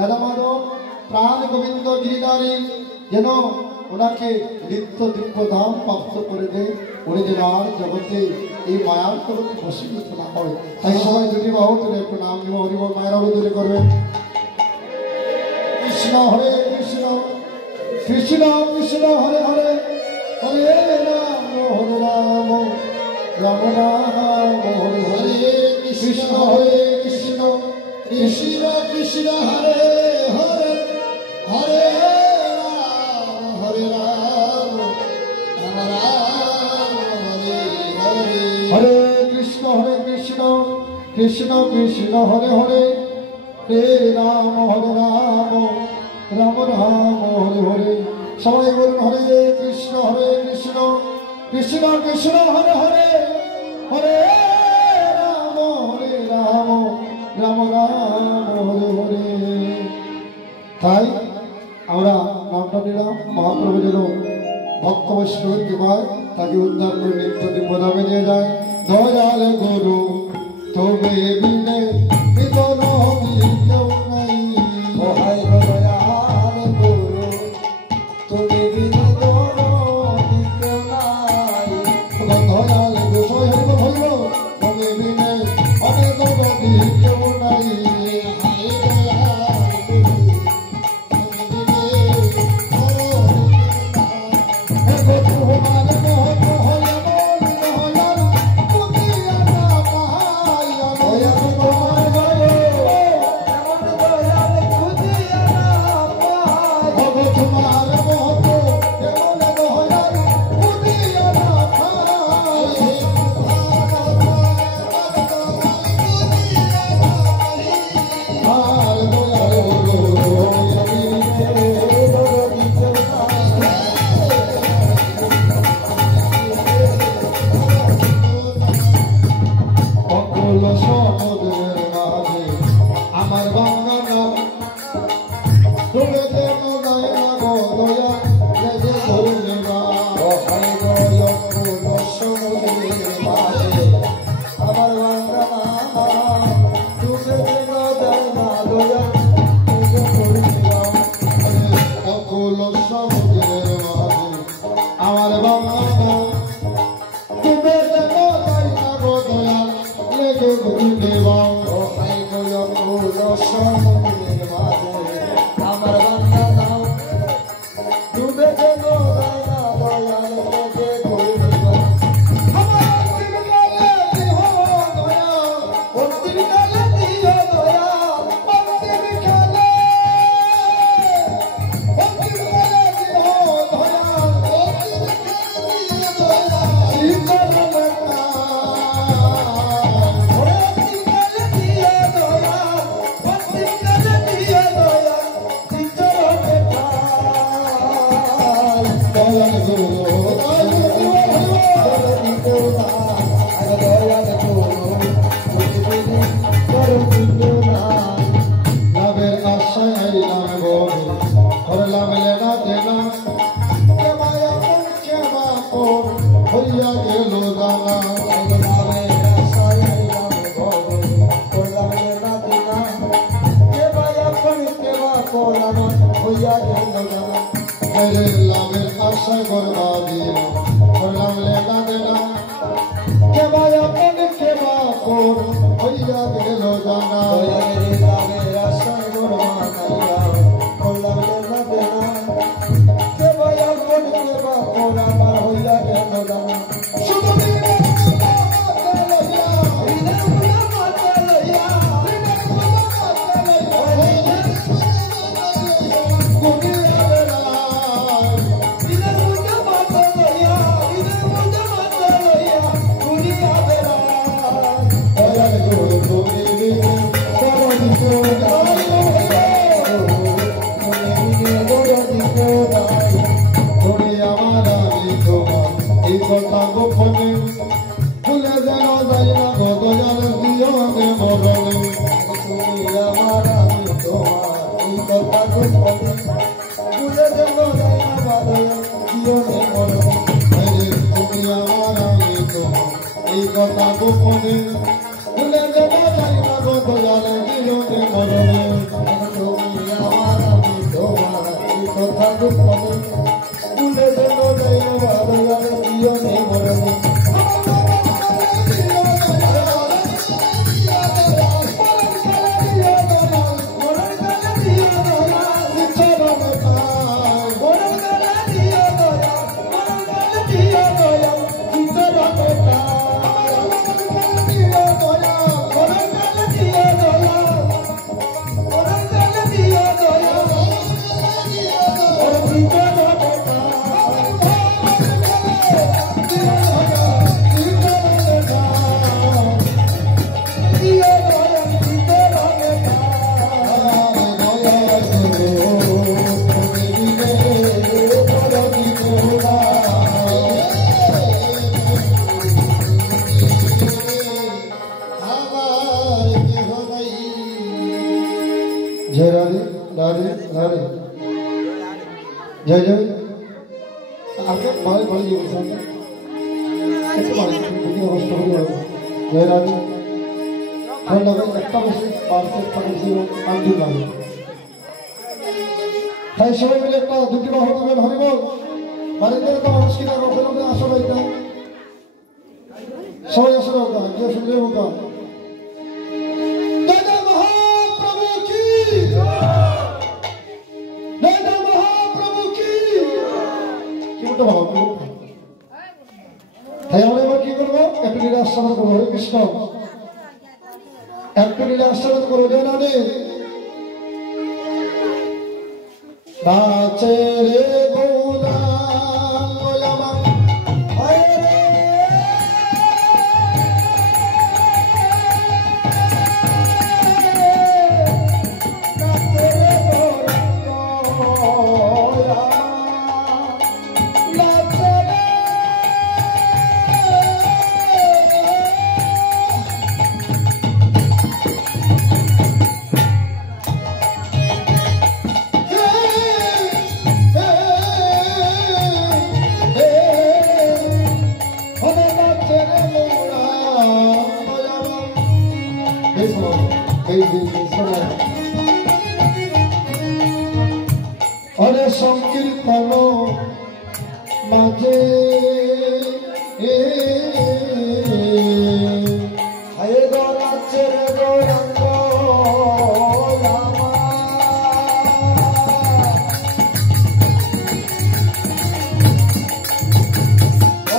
রাধা মাধব প্রাণ গোবিন্দ গিরিধারী যেন ওনাকে নিত্য দিব্য ধাম প্রাপ্ত করে দেয়, উনি যেন আর জগতে এই মায়ার কোনো বশীভূত না হয়। তাই সবাই দুটি বাহু তুলে একটু নাম নিব হরিবল মায়ের আরো দূরে করবেন। কৃষ্ণ হরে কৃষ্ণ কৃষ্ণ কৃষ্ণ হরে হরে হরে রাম হরে রাম রাম রাম হরে হরে কৃষ্ণ হরে কৃষ্ণ কৃষ্ণ কৃষ্ণ হরে হরে হরে রাম হরে রাম রাম রাম হরে হরে হরে কৃষ্ণ কৃষ্ণ কৃষ্ণ হরে হরে হে রাম হরে রাম রাম রাম হরে হরে। সবাই বলুন হরে কৃষ্ণ কৃষ্ণ কৃষ্ণ হরে হরে হরে রাম রাম রাম হরে হরে। তাই আমরা নামটা নিলাম, মহাপ্রভু যেন ভক্ত বৈষ্ণবের কৃপায় তাকে উদ্ধার করে নিত্য দিব্যধামে নিয়ে যায়। দয়াল গুরু তবে বিনে বিদন কেউ নাই, দয়াল গুরু তবে বিনে কেউ নাই, দয়াল গুরু তবে বিনে অনেক কেউ নাই। राधे राधे राधे जय जय आगे बड़े बड़े ये संग एक बार देखिए अवस्था हो रहा है जय राधे और लगे एक बस बार से पकड़ से आंटी लाए তাই সবাই মিলে একটা দুটি বাহু তুলে হরি বল বারিন্দার তো মুশকিল আর ওখানে আমরা আসো ভাইটা সবাই আসো হোগা কে শুনলে হোগা দাদা মহাপ্রভু কি দাদা মহাপ্রভু কি কি বলতে ভালো কি তাই আমরা এবার কি করব একটু নিরাশ্রম করব হরে কৃষ্ণ একটু নিরাশ্রম করব জয় রাধে नाचे रे गोदाम हाय रे नाचे रे गोदाम नाचे रे अरे संकीर्तन माजे हाय गो नाचे रे गौरांग रामा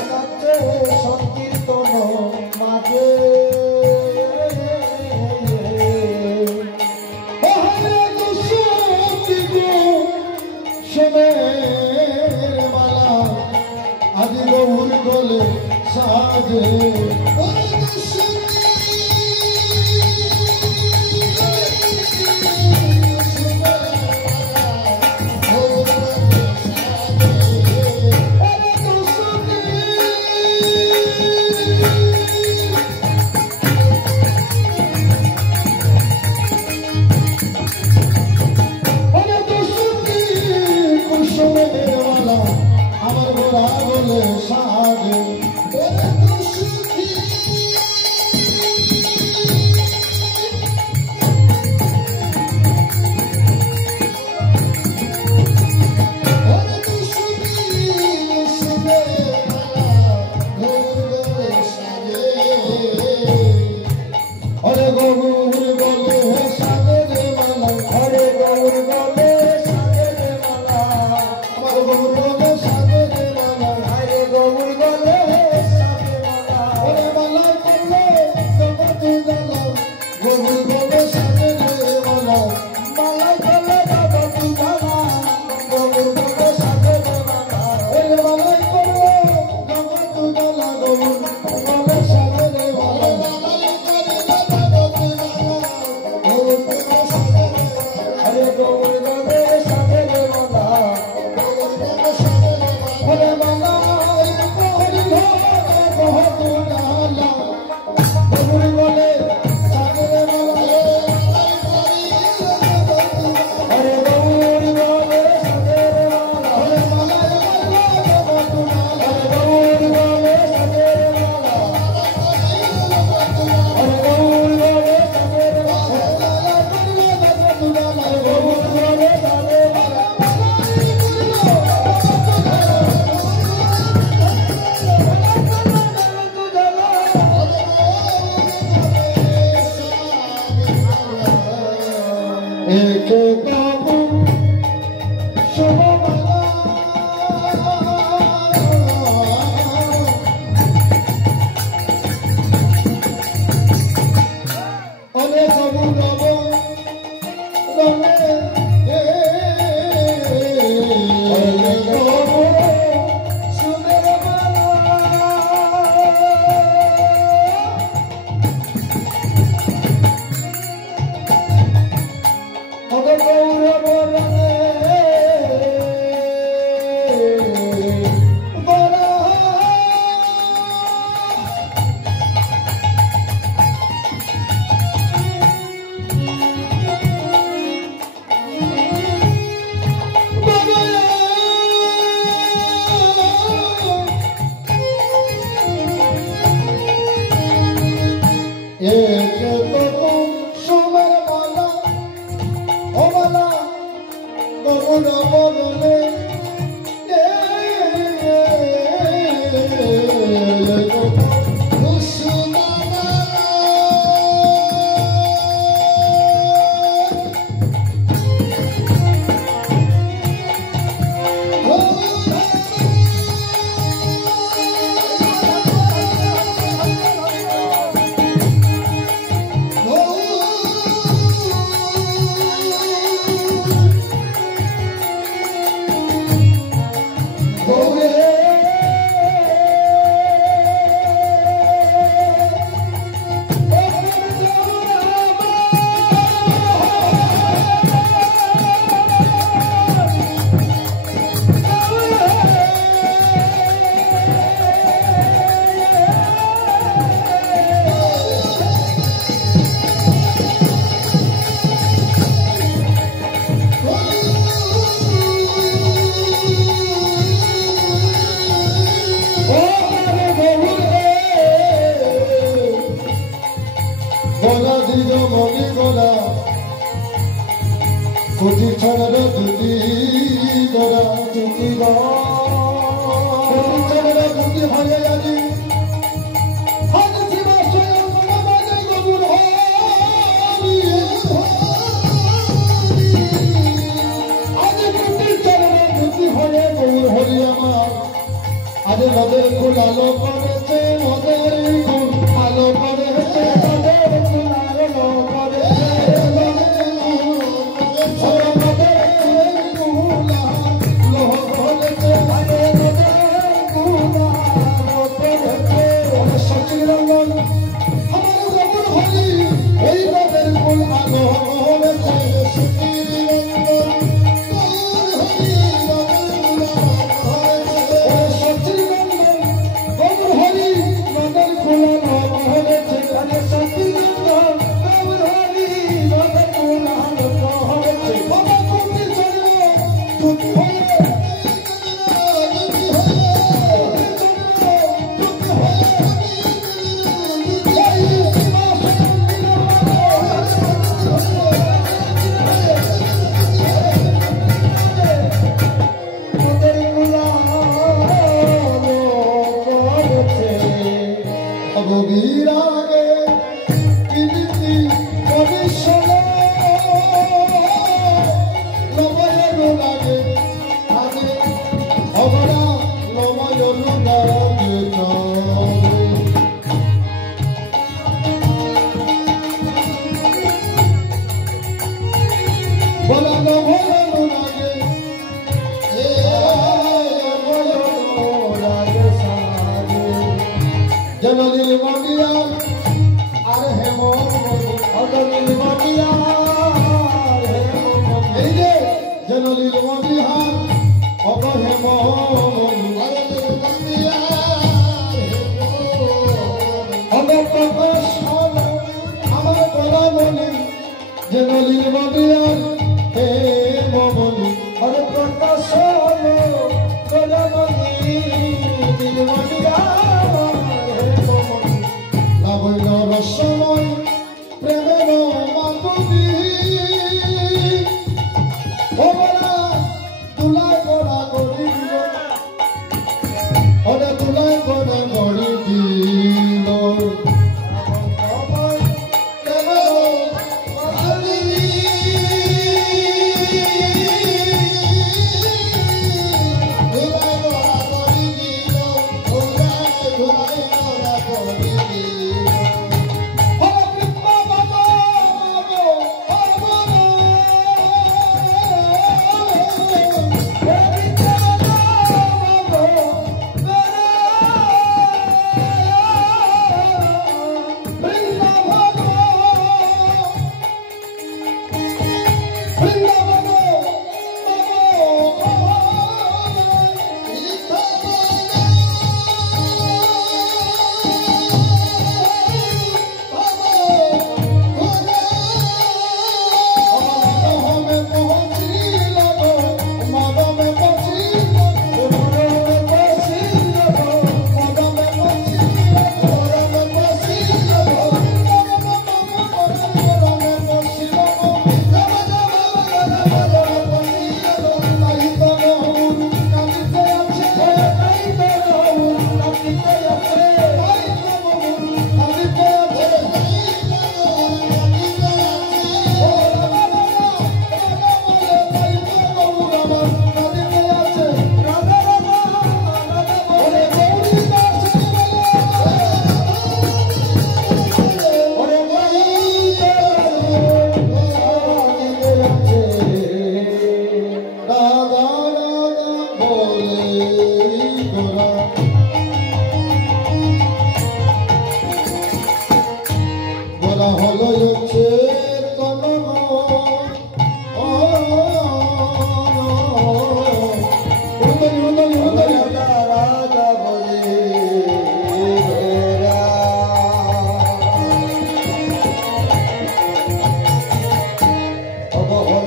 नाचे संकीर्तन माजे आदि गौर गले साजे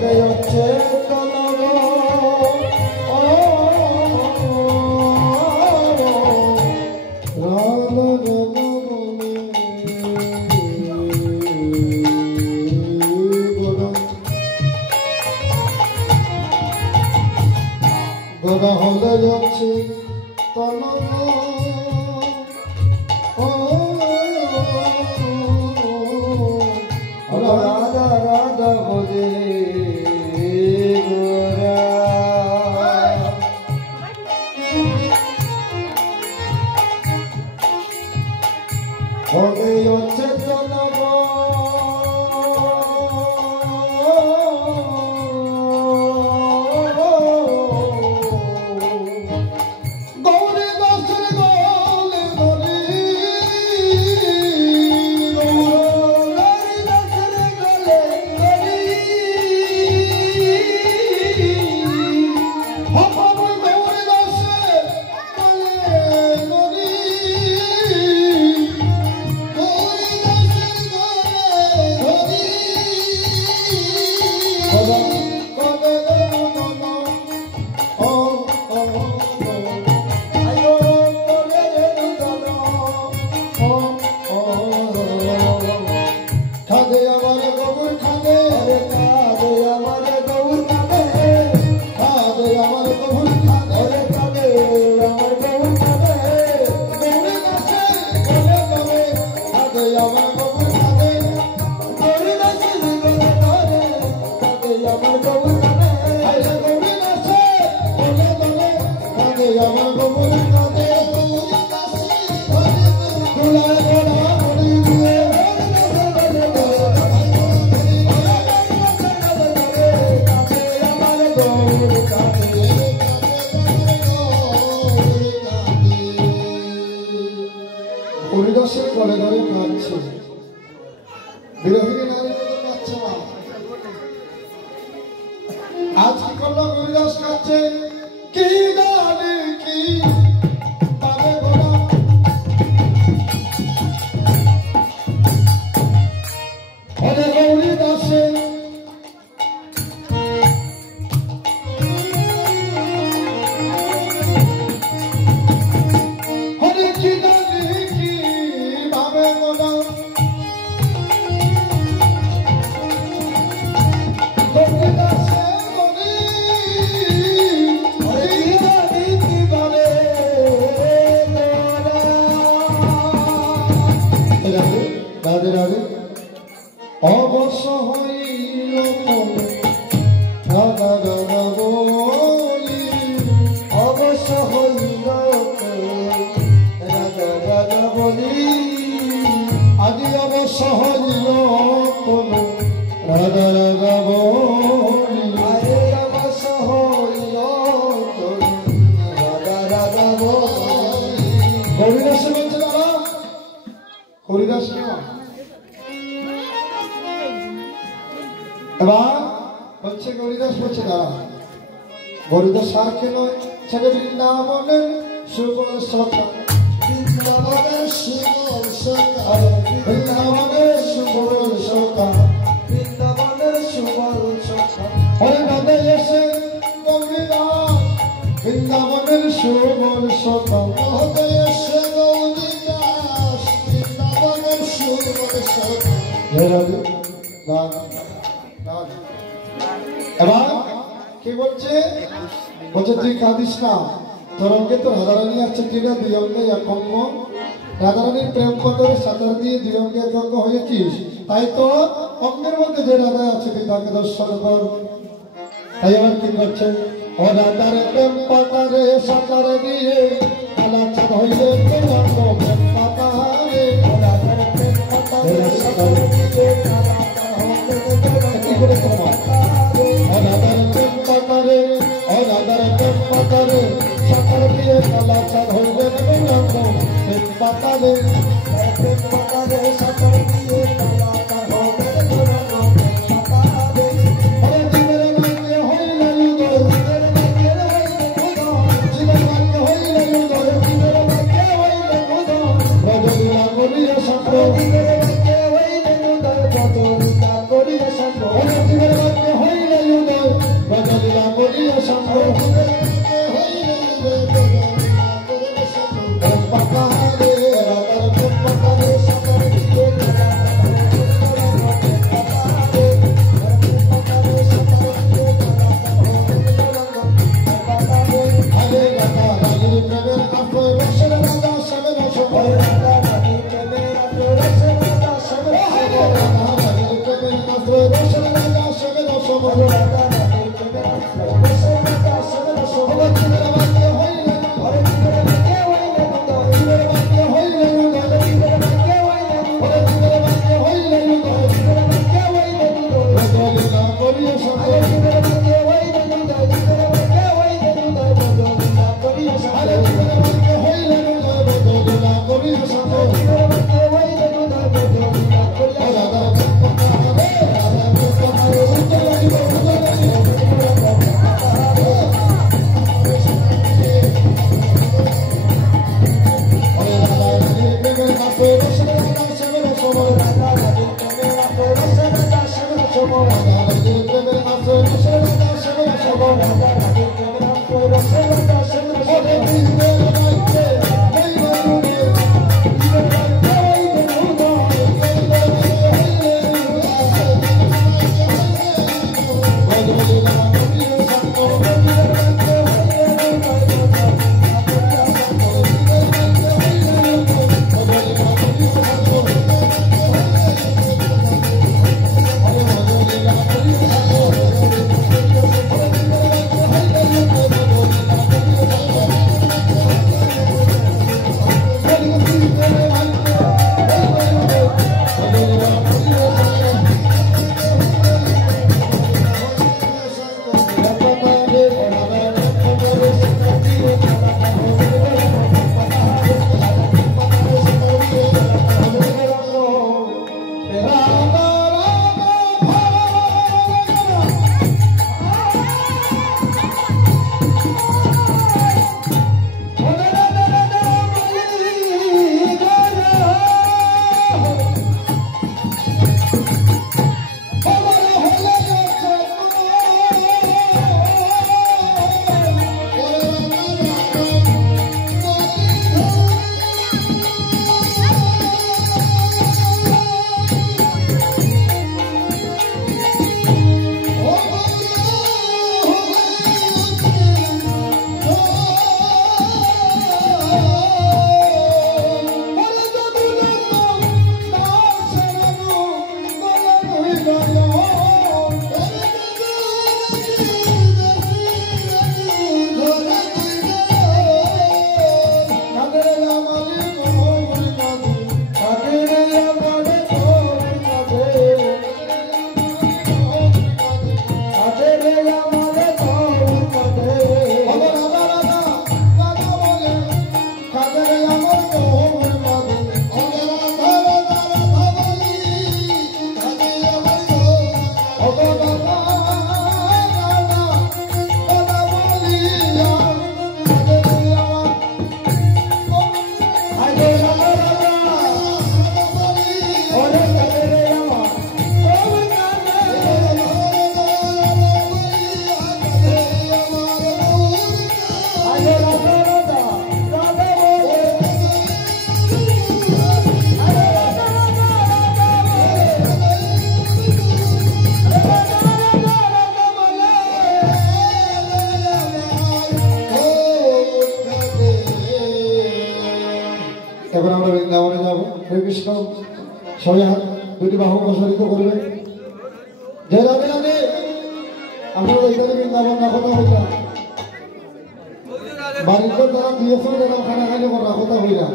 Hãy subscribe cho kênh Ghiền Mì Gõ để không bỏ lỡ Krishna সবাই দুটি বাহু প্রসারিত করবে। জয় রাধে রাধে। আপনারা এখানে বৃন্দাবন না কথা হইতা বাড়ির দ্বারা দিয়েছ যারা খানা খাইলে কথা হইরা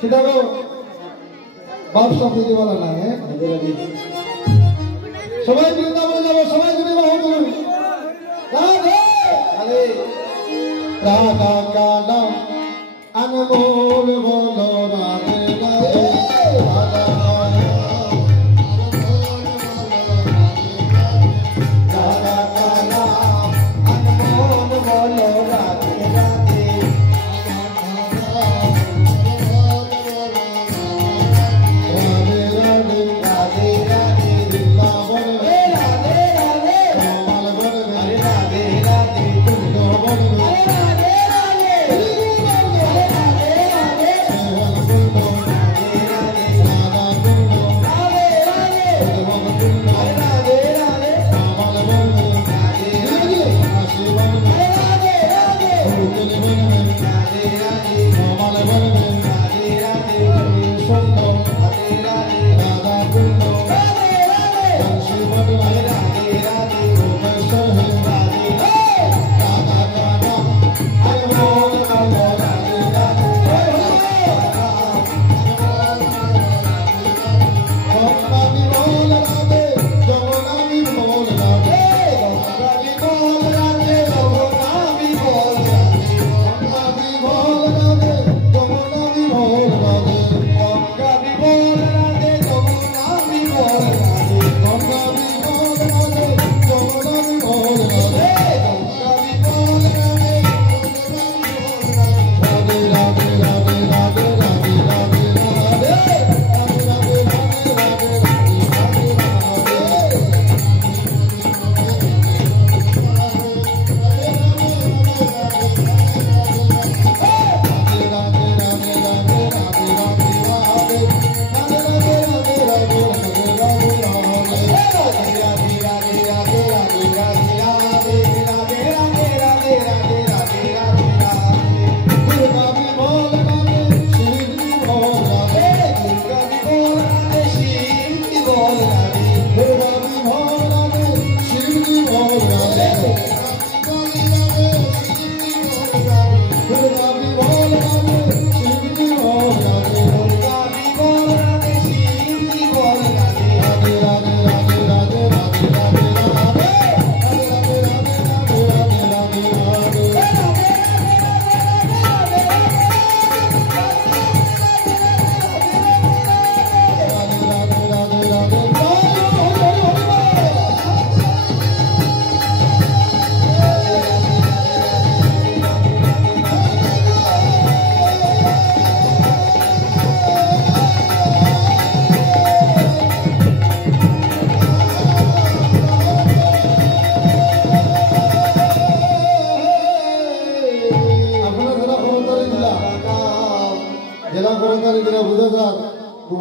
কিতাব বাপসা দিতে বলা না। হ্যাঁ সবাই বৃন্দাবনে যাবো, সবাই দুটি বাহু তুলবে। রাধে রাধে রাধা কানা আনমোল বলো রাধে রাধে রাধা রাধা কানা আনমোল বলো রাধে রাধে রাধে রাধে রাধে রাধে বৃন্দাবন রাধে রাধে কমল বন রাধে রাধে কুঞ্জ বন রাধে রাধে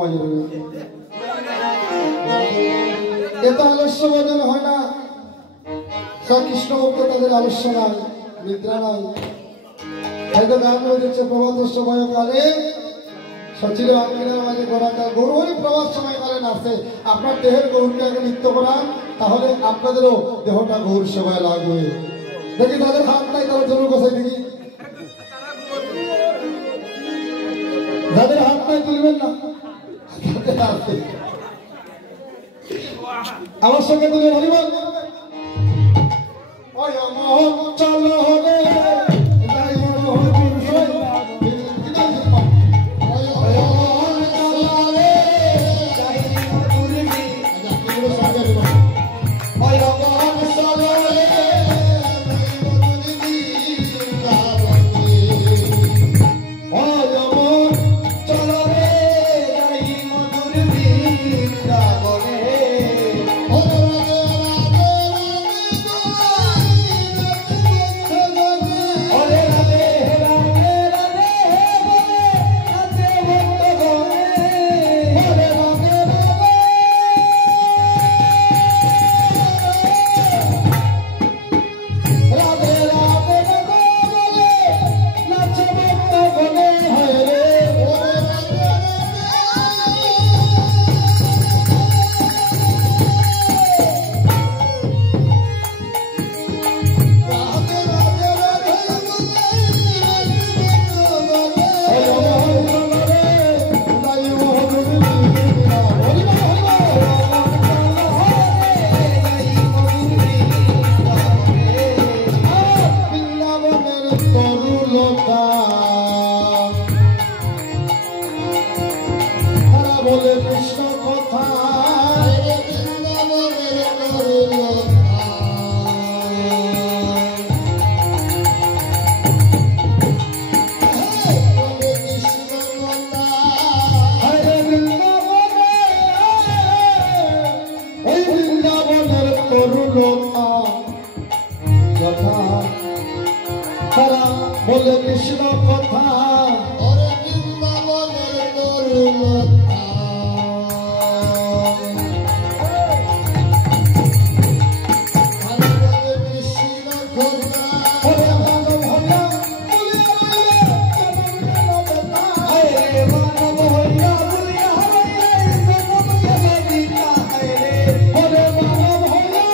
ঘুমাই যাবে এত আলস্য ভোজন হয় না সব কৃষ্ণ ভক্ত তাদের আলস্য নাই নিদ্রা নাই হয়তো গান হয়েছে প্রভাত সময়কালে সচির বাঙ্গিনার মাঝে গোড়াকাল গৌরহরি প্রভাত সময়কালে নাচে আপনার দেহের গৌরকে আগে নৃত্য করান তাহলে আপনাদেরও দেহটা গৌর সেবায় লাগবে দেখি তাদের হাত নাই তারা জরুর বসে দেখি যাদের হাত নাই তুলবেন না আমার সঙ্গে তুলে হরিবল চলো রে বলে কৃষ্ণ কথা ওরে বৃন্দাবনের তরুলতা আরে বলে কৃষ্ণ কথা ওরে মানব হইয়া আরে মানব হইয়া বলিয়া হইয়া জনম কে দিতা রে ওরে মানব হইয়া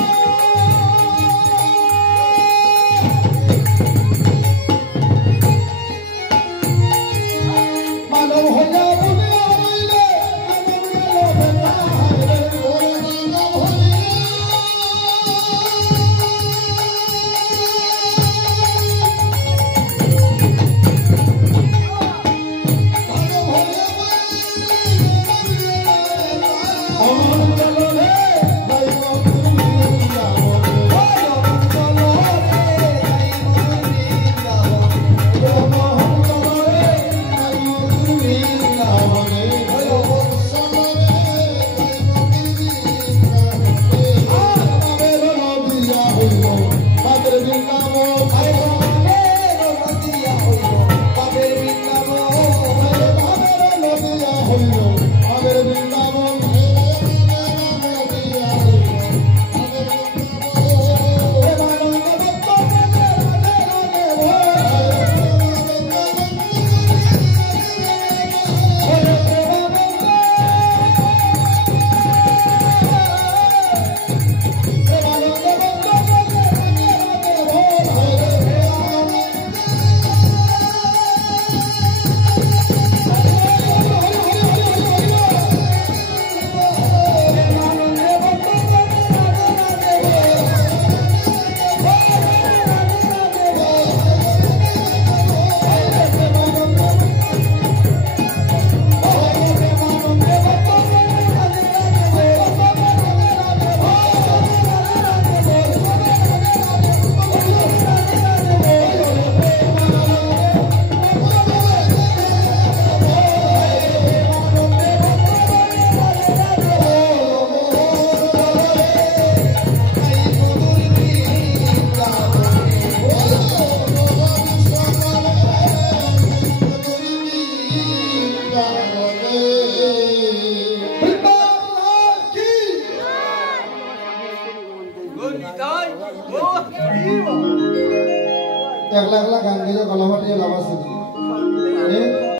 একলা একলা গান গেয়ে গলা ফাটিয়ে লাভ আছে